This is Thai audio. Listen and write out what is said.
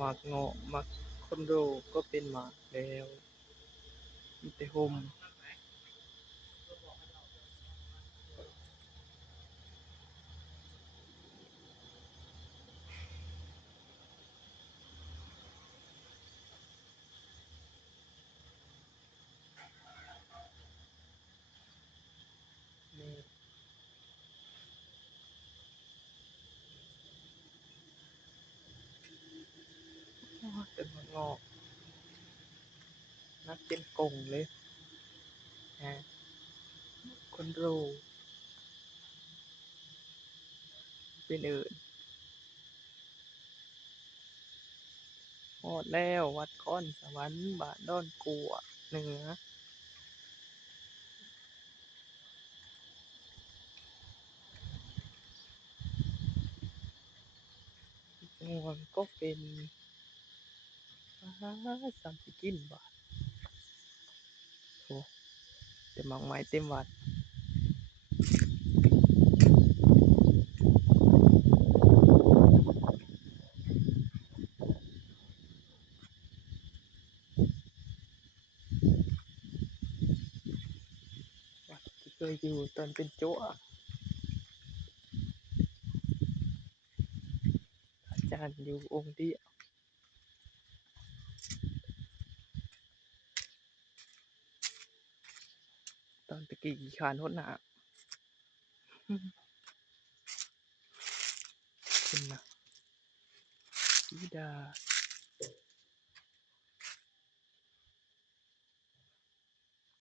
หมากเงาะหมากคอนโดก็เป็นหมากแล้วมีแต่ห่มนี่เป็นหมากเงาะนักเป็นกงเลยฮะคอนโดเป็นอื่นฮอดแล้ววัดค้อนสวรรค์บ้านดอนกัวเหนือม่วงก็เป็นสัมสิกินบาทโอ้เต็มหมากไม้เต็มวัดวัดที่เคยอยู่ตอนเป็นโจ๊ะอาจารย์อยู่องค์เดียวตอนตะกี้ขี่คานหดหนาขึ้นนะสีดา